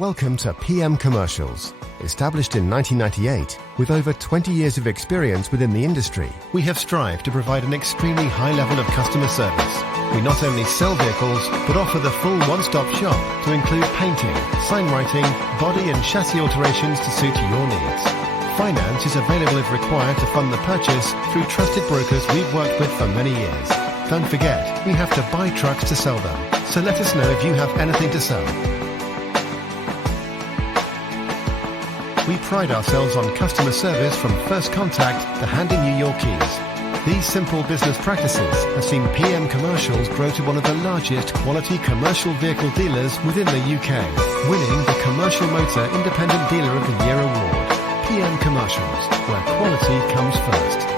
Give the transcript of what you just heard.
Welcome to PM Commercials. Established in 1998, with over 20 years of experience within the industry, we have strived to provide an extremely high level of customer service. We not only sell vehicles, but offer the full one-stop shop to include painting, sign writing, body and chassis alterations to suit your needs. Finance is available if required to fund the purchase through trusted brokers we've worked with for many years. Don't forget, we have to buy trucks to sell them, so let us know if you have anything to sell. We pride ourselves on customer service from first contact to handing you your keys. These simple business practices have seen PM Commercials grow to one of the largest quality commercial vehicle dealers within the UK, winning the Commercial Motor Independent Dealer of the Year award. PM Commercials, where quality comes first.